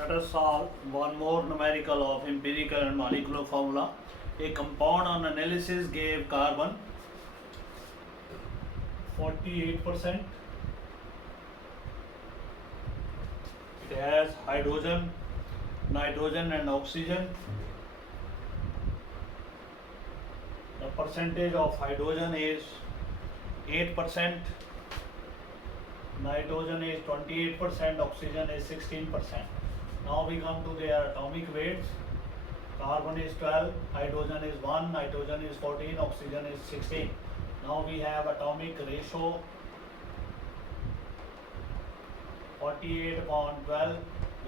Let us solve one more numerical of empirical and molecular formula. A compound on analysis gave carbon 48%. It has hydrogen, nitrogen and oxygen. The percentage of hydrogen is 8%, nitrogen is 28%, oxygen is 16%. Now we come to their atomic weights. Carbon is 12, hydrogen is 1, nitrogen is 14, oxygen is 16. Now we have atomic ratio 48 upon 12,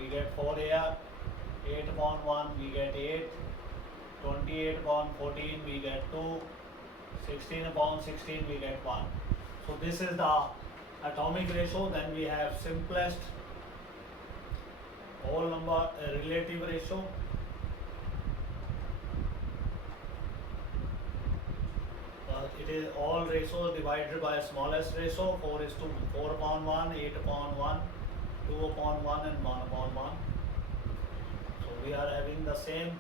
we get 4 air, 8 upon 1, we get 8, 28 upon 14, we get 2, 16 upon 16, we get 1. So this is the atomic ratio. Then we have simplest whole number relative ratio. It is all ratios divided by smallest ratio. 4 is to 4 upon 1, 8 upon 1, 2 upon 1 and 1 upon 1. So we are having the same.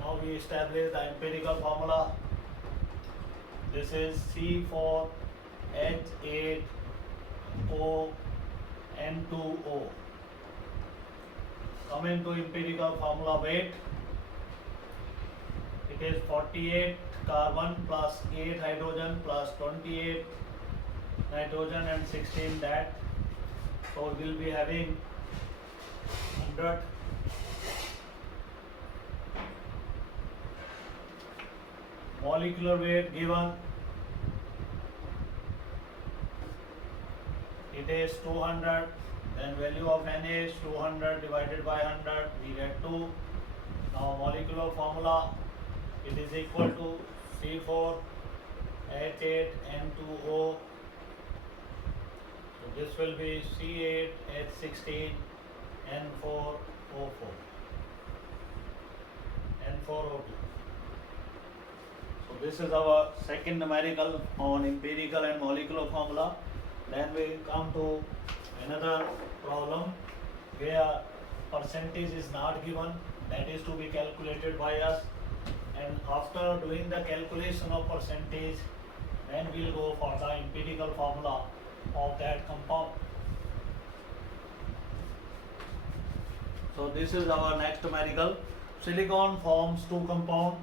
Now we establish the empirical formula. This is C4H8ON2O. Coming to empirical formula weight, it is 48 carbon plus 8 hydrogen plus 28 nitrogen and 16 that. So we will be having 100. Molecular weight given, it is 200, then value of N is 200 divided by 100, we get 2. Now molecular formula, it is equal to C4H8N2O. So this will be C8H16N4O4, N4O2. So this is our second numerical on empirical and molecular formula. Then we come to another problem where percentage is not given, that is to be calculated by us, and after doing the calculation of percentage, then we will go for the empirical formula of that compound. So this is our next numerical. Silicon forms two compounds.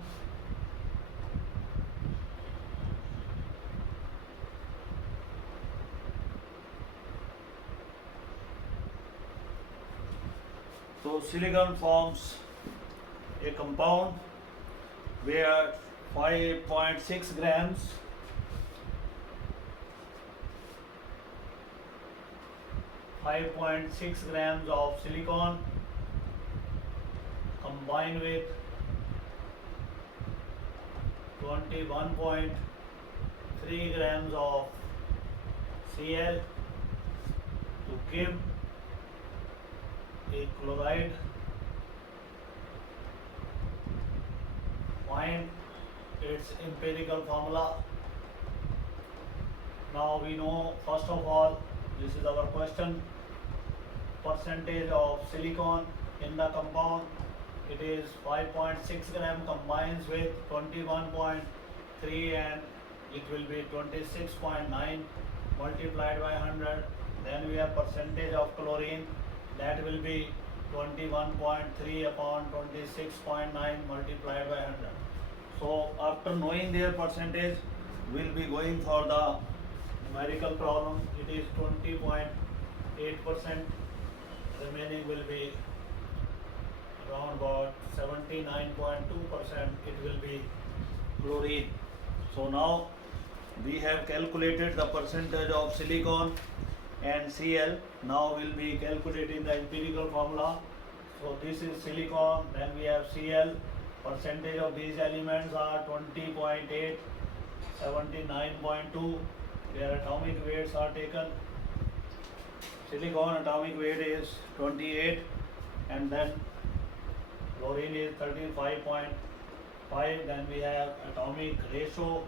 So silicon forms a compound where 5.6 grams of silicon combined with 21.3 grams of Cl to give a chloride. Find its empirical formula. Now we know, first of all, this is our question, percentage of silicon in the compound. It is 5.6 gram combines with 21.3 and it will be 26.9 multiplied by 100. Then we have percentage of chlorine, that will be 21.3 upon 26.9 multiplied by 100. So after knowing their percentage, we will be going for the numerical problem. It is 20.8%, remaining will be around about 79.2%, it will be chlorine. So now we have calculated the percentage of silicon and Cl. Now we will be calculating the empirical formula. So this is silicon, then we have Cl. Percentage of these elements are 20.8, 79.2. Their atomic weights are taken. Silicon atomic weight is 28 and then chlorine is 35.5. Then we have atomic ratio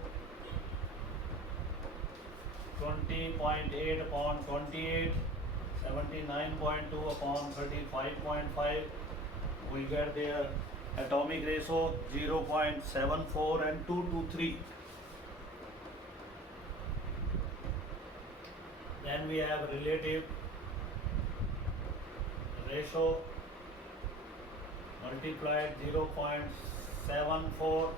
20.8 upon 28, 79.2 upon 35.5. We get their atomic ratio 0.74 and 2 to 3. Then we have relative ratio multiplied 0.74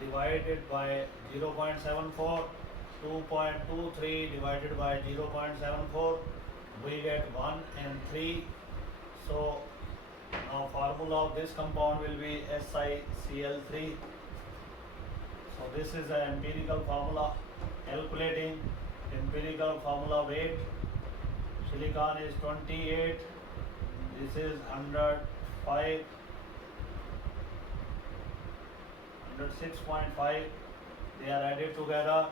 divided by 0.74, 2.23 divided by 0.74, we get 1 and 3. So now formula of this compound will be SiCl3. So this is the empirical formula. Calculating empirical formula weight. Silicon is 28, this is 105, 106.5. They are added together.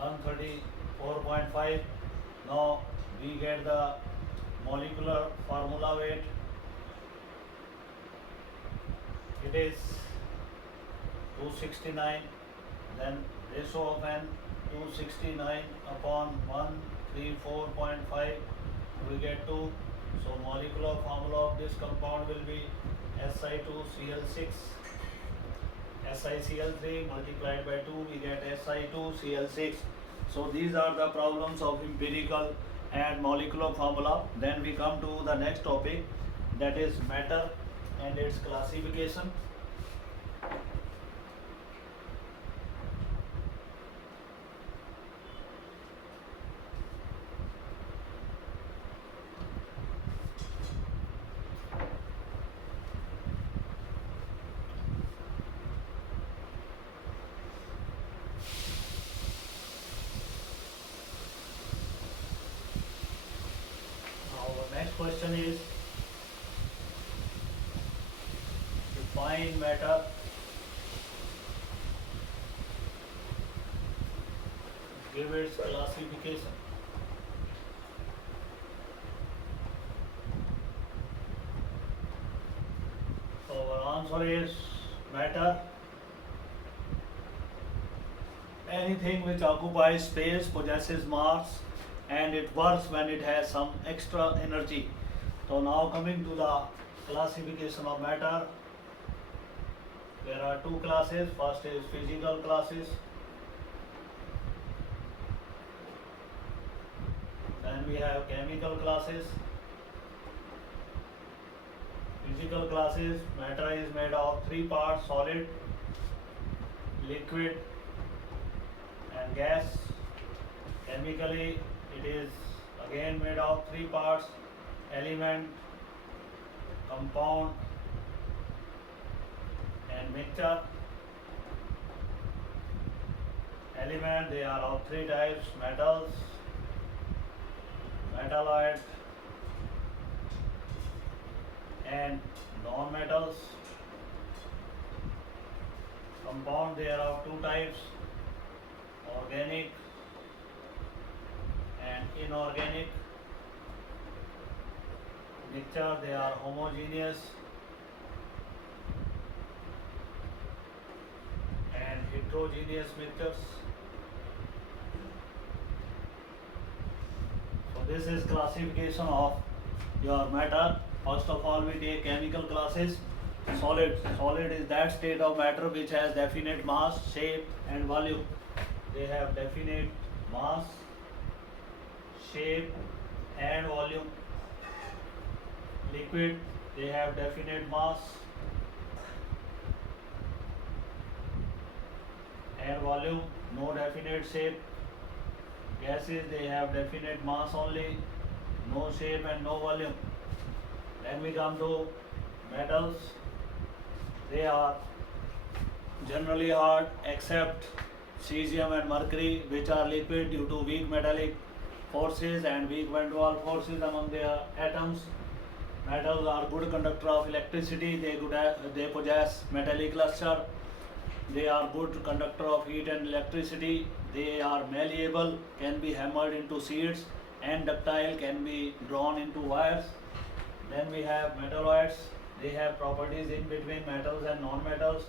$134.5. Now we get the molecular formula weight. It is 269. Then ratio of N 269 upon 134.5, we get 2. So molecular formula of this compound will be Si2Cl6. SiCl3 multiplied by 2, we get Si2Cl6. So these are the problems of empirical and molecular formula. Then we come to the next topic, that is matter and its classification. Next question is, define matter. Give its classification. So our answer is matter. Anything which occupies space, possesses mass, and it works when it has some extra energy. So now coming to the classification of matter, there are two classes. First is physical classes, then we have chemical classes. Physical classes, matter is made of three parts: solid, liquid and gas. Chemically, it is again made of three parts: element, compound and mixture. Element, they are of three types: metals, metalloid and non-metals. Compound, they are of two types: organic and inorganic. Mixture, they are homogeneous and heterogeneous mixtures. So this is classification of your matter. First of all, we take chemical classes. Solid. Solid is that state of matter which has definite mass, shape and volume. They have definite mass, shape and volume. Liquid, they have definite mass and volume, no definite shape. Gases, they have definite mass only, no shape and no volume. Then we come to metals. They are generally hard except cesium and mercury, which are liquid due to weak metallic forces and weak van der Waals forces among their atoms. Metals are good conductor of electricity. They possess metallic luster. They are good conductor of heat and electricity. They are malleable, can be hammered into sheets, and ductile, can be drawn into wires. Then we have metalloids. They have properties in between metals and non-metals.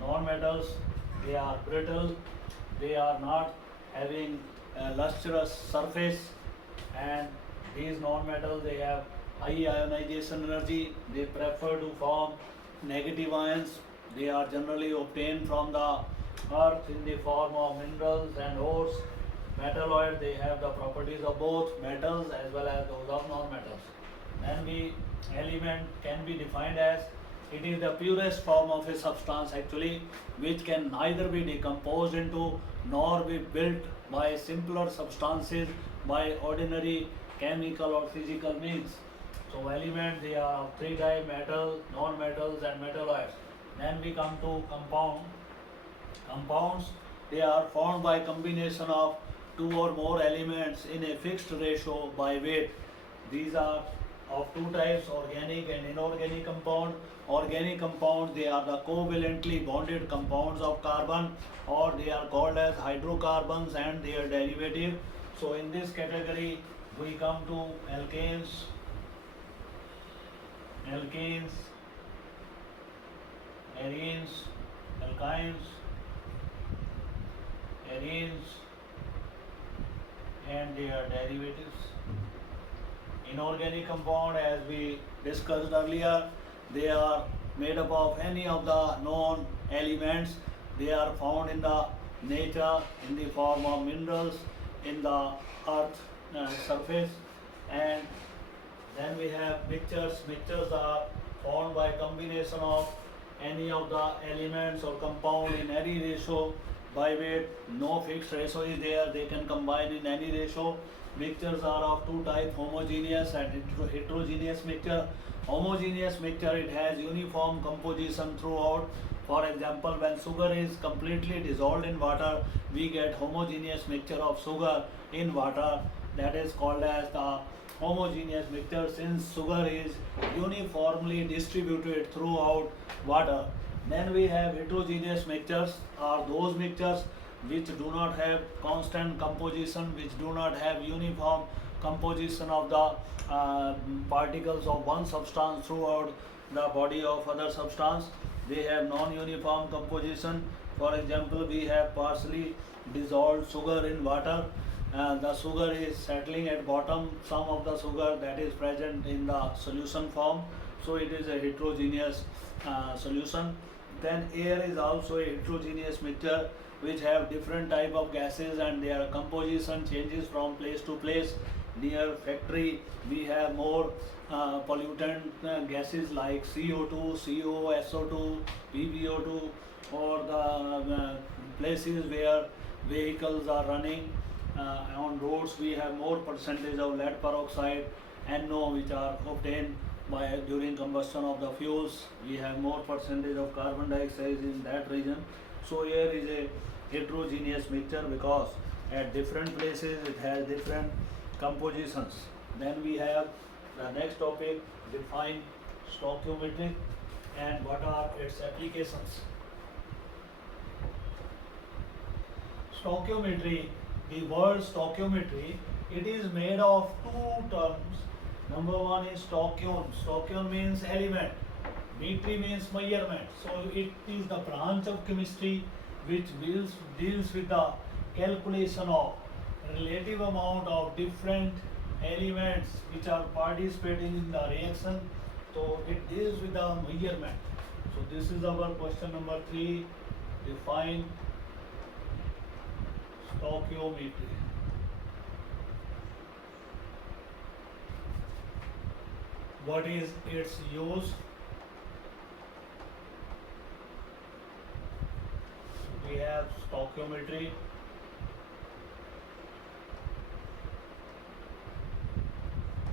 Non-metals, they are brittle, they are not having a lustrous surface, and these non-metals, they have high ionization energy. They prefer to form negative ions. They are generally obtained from the earth in the form of minerals and ores. Metalloid, they have the properties of both metals as well as those of non-metals. Then the element can be defined as, it is the purest form of a substance actually, which can neither be decomposed into nor be built by simpler substances by ordinary chemical or physical means. So elements, they are of three types: metal, non-metals and metalloids. Then we come to compound. Compounds, they are formed by combination of two or more elements in a fixed ratio by weight. These are of two types: organic and inorganic compound. Organic compounds, they are the covalently bonded compounds of carbon, or they are called as hydrocarbons and their derivative. So in this category we come to alkanes, arenes, alkynes, arenes and their derivatives. Inorganic compound, as we discussed earlier, they are made up of any of the known elements. They are found in the nature in the form of minerals in the earth surface. And then we have mixtures. Mixtures are formed by combination of any of the elements or compound in any ratio by weight. No fixed ratio is there, they can combine in any ratio. Mixtures are of two types: homogeneous and heterogeneous mixture. Homogeneous mixture, it has uniform composition throughout. For example, when sugar is completely dissolved in water, we get homogeneous mixture of sugar in water. That is called as the homogeneous mixture, since sugar is uniformly distributed throughout water. Then we have heterogeneous mixtures, are those mixtures which do not have constant composition, which do not have uniform composition of the particles of one substance throughout the body of other substance. They have non-uniform composition. For example, we have partially dissolved sugar in water. The sugar is settling at bottom, some of the sugar that is present in the solution form, so it is a heterogeneous solution. Then air is also a heterogeneous mixture, which have different type of gases and their composition changes from place to place. Near factory we have more pollutant gases like CO2, CO, SO2, PbO2, or the places where vehicles are running. On roads we have more percentage of lead peroxide, NO, which are obtained by during combustion of the fuels. We have more percentage of carbon dioxide in that region. So air is a heterogeneous mixture because at different places it has different compositions. Then we have the next topic: define stoichiometry and what are its applications. Stoichiometry, the word stoichiometry, it is made of two terms. Number one is stoichion. Stoichion means element. Metry means measurement. So it is the branch of chemistry which deals with the calculation of relative amount of different elements which are participating in the reaction. So it deals with the measurement. So this is our question number 3. Define stoichiometry. What is its use? We have stoichiometry.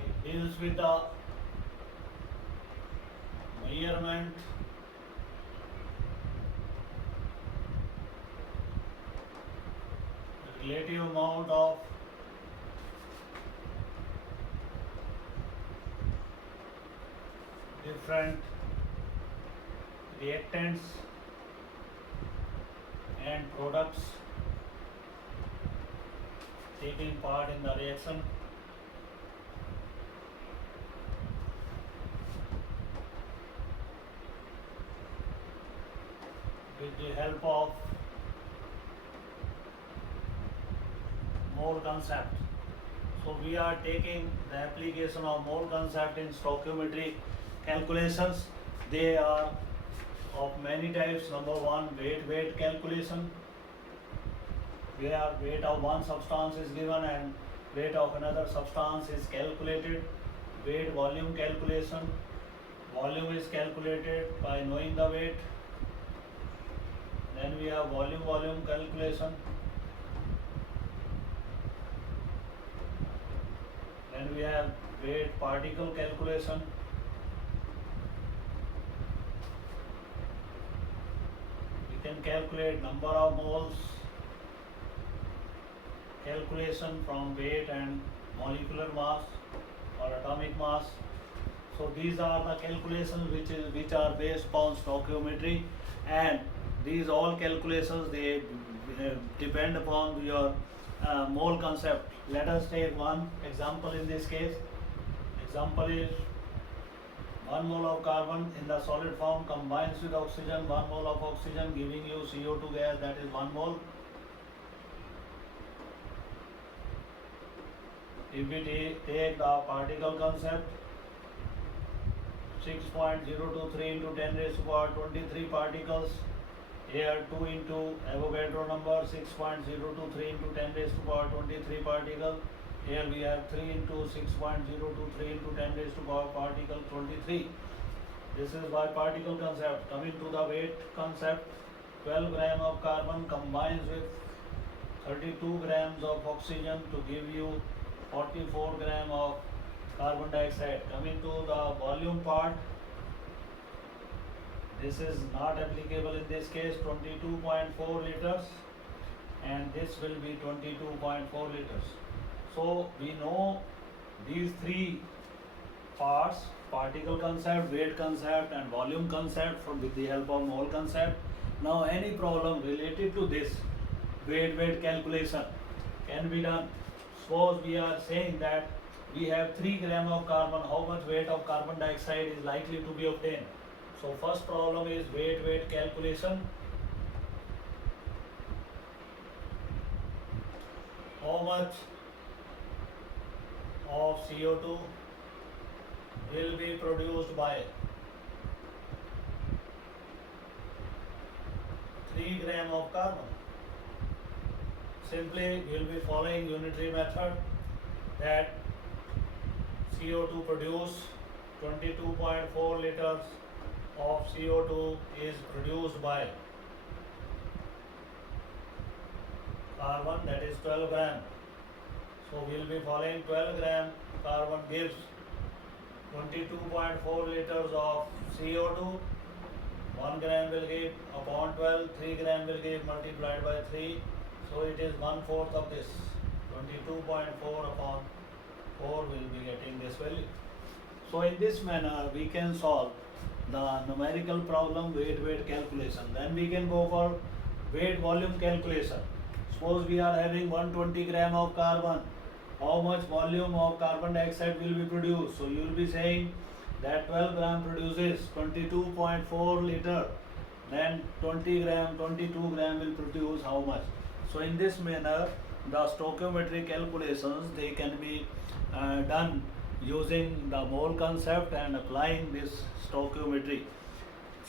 It deals with the measurement relative amount of different reactants and products taking part in the reaction. with the help of mole concept. So we are taking the application of mole concept in stoichiometry calculations. They are of many types. Number one, weight calculation, where weight of one substance is given and weight of another substance is calculated. Weight volume calculation, volume is calculated by knowing the weight. Then we have volume calculation. Then we have weight particle calculation. We can calculate number of moles, calculation from weight and molecular mass or atomic mass. So these are the calculations which are based upon stoichiometry, and these all calculations they depend upon your mole concept. Let us take one example in this case. Example is 1 mole of carbon in the solid form combines with oxygen, 1 mole of oxygen giving you CO2 gas, that is 1 mole. If we take the particle concept, 6.023 into 10 raised to power 23 particles. Here 2 into Avogadro number, 6.023 into 10 raised to power 23 particle. Here we have 3 into 6.023 into 10 raised to power particle 23. This is by particle concept. Coming to the weight concept, 12 gram of carbon combines with 32 grams of oxygen to give you 44 gram of carbon dioxide. Coming to the volume part, this is not applicable in this case, 22.4 liters, and this will be 22.4 liters. So we know these three parts: particle concept, weight concept and volume concept with the help of mole concept. Now any problem related to this weight calculation can be done. Suppose we are saying that we have 3 gram of carbon, how much weight of carbon dioxide is likely to be obtained? So first problem is weight calculation. How much of CO2 will be produced by 3 gram of carbon? Simply we will be following unitary method, that CO2 produced 22.4 liters of CO2 is produced by carbon, that is 12 gram. So we will be following 12 gram carbon gives 22.4 liters of CO2. 1 gram will give upon 12, 3 gram will give multiplied by 3. So it is 1/4 of this. 22.4 upon 4 will be getting this value. So in this manner we can solve the numerical problem weight calculation. Then we can go for weight volume calculation. Suppose we are having 120 gram of carbon, how much volume of carbon dioxide will be produced? So you will be saying that 12 gram produces 22.4 liter, then 20 gram, 22 gram will produce how much? So in this manner the stoichiometry calculations they can be done using the mole concept and applying this stoichiometry.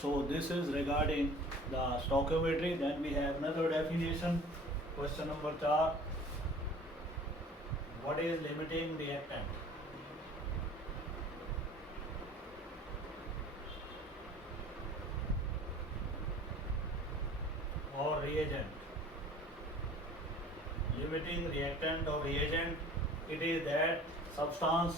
So this is regarding the stoichiometry. Then we have another definition. Question number 4. What is limiting reactant? Or reagent? Limiting reactant or reagent, it is that substance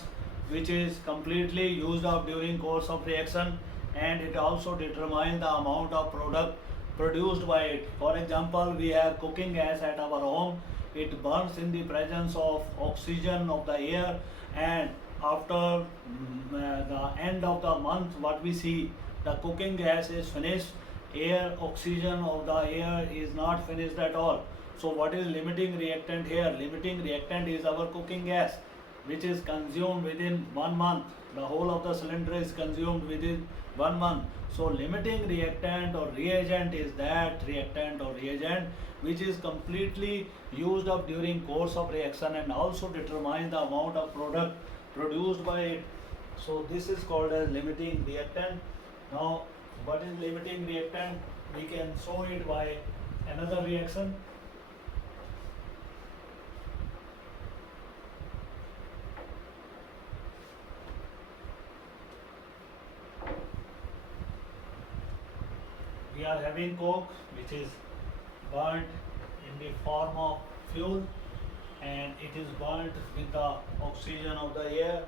which is completely used up during course of reaction, and it also determines the amount of product produced by it. For example, we have cooking gas at our home. It burns in the presence of oxygen of the air, and after the end of the month what we see, the cooking gas is finished, oxygen of the air is not finished at all. So what is limiting reactant here? Limiting reactant is our cooking gas, which is consumed within 1 month. The whole of the cylinder is consumed within 1 1. So limiting reactant or reagent is that reactant or reagent which is completely used up during course of reaction and also determines the amount of product produced by it. So this is called as limiting reactant. Now what is limiting reactant? We can show it by another reaction. We are having coke which is burnt in the form of fuel and it is burnt with the oxygen of the air.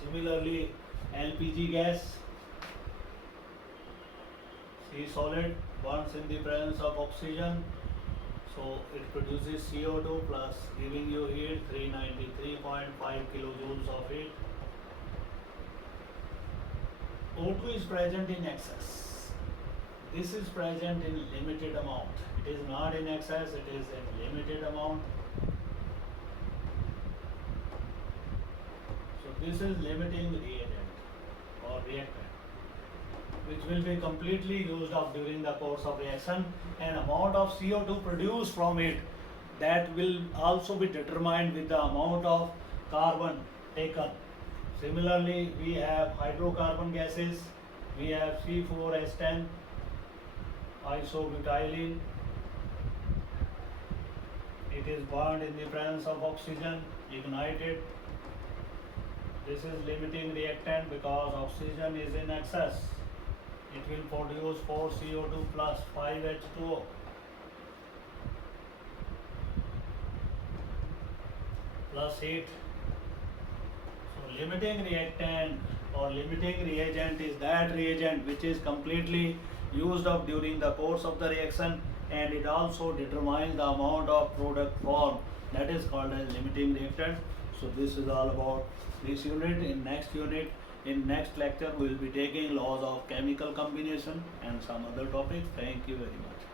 Similarly, LPG gas, C solid, burns in the presence of oxygen, so it produces CO2 plus giving you heat 393.5 kilojoules of heat. O2 is present in excess. This is present in limited amount. It is not in excess, it is in limited amount. So this is limiting reagent or reactant which will be completely used up during the course of reaction, and amount of CO2 produced from it that will also be determined with the amount of carbon taken. Similarly, we have hydrocarbon gases, we have C4H10, isobutylene. It is burned in the presence of oxygen, ignited. This is limiting reactant because oxygen is in excess. It will produce 4CO2 plus 5H2O. Plus heat. So limiting reactant or limiting reagent is that reagent which is completely used up during the course of the reaction and it also determines the amount of product formed, that is called as limiting reactant. So this is all about this unit. In next lecture we will be taking laws of chemical combination and some other topics. Thank you very much.